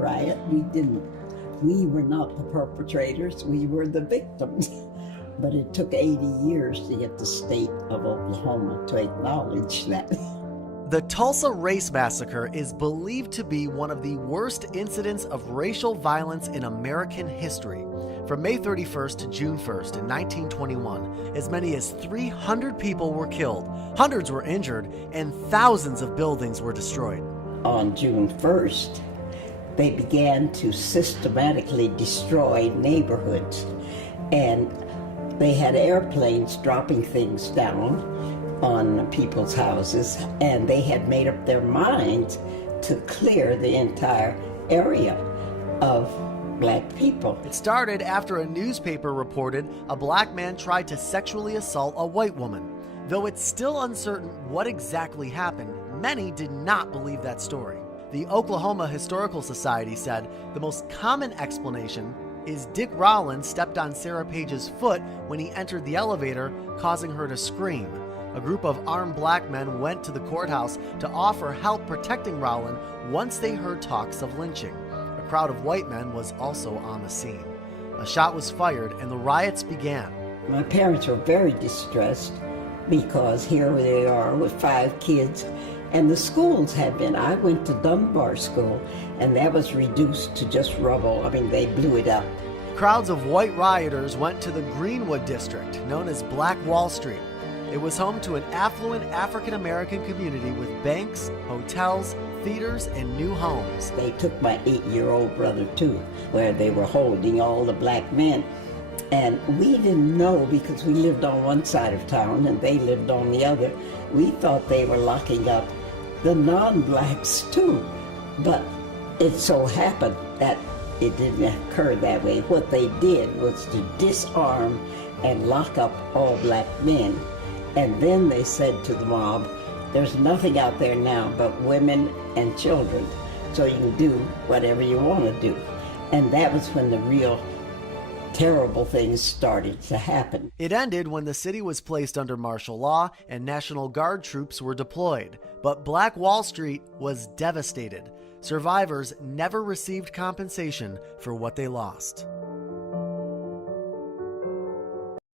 riot. We were not the perpetrators, we were the victims. But it took 80 years to get the state of Oklahoma to acknowledge that. The Tulsa Race Massacre is believed to be one of the worst incidents of racial violence in American history. From May 31st to June 1st in 1921, as many as 300 people were killed, hundreds were injured, and thousands of buildings were destroyed. On June 1st, they began to systematically destroy neighborhoods, and they had airplanes dropping things down on people's houses, and they had made up their minds to clear the entire area of black people. It started after a newspaper reported a black man tried to sexually assault a white woman. Though it's still uncertain what exactly happened, many did not believe that story. The Oklahoma Historical Society said the most common explanation is Dick Rowland stepped on Sarah Page's foot when he entered the elevator, causing her to scream. A group of armed black men went to the courthouse to offer help protecting Rowland once they heard talks of lynching. A crowd of white men was also on the scene. A shot was fired and the riots began. My parents were very distressed because here they are with 5 kids, and the schools had been. I went to Dunbar School, and that was reduced to just rubble. I mean, they blew it up. Crowds of white rioters went to the Greenwood district, known as Black Wall Street. It was home to an affluent African-American community with banks, hotels, theaters, and new homes. They took my 8-year-old brother too, where they were holding all the black men. And we didn't know, because we lived on one side of town and they lived on the other. We thought they were locking up the non-blacks too. But it so happened that it didn't occur that way. What they did was to disarm and lock up all black men. And then they said to the mob, there's nothing out there now but women and children, so you can do whatever you want to do. And that was when the real terrible things started to happen. It ended when the city was placed under martial law and National Guard troops were deployed. But Black Wall Street was devastated. Survivors never received compensation for what they lost.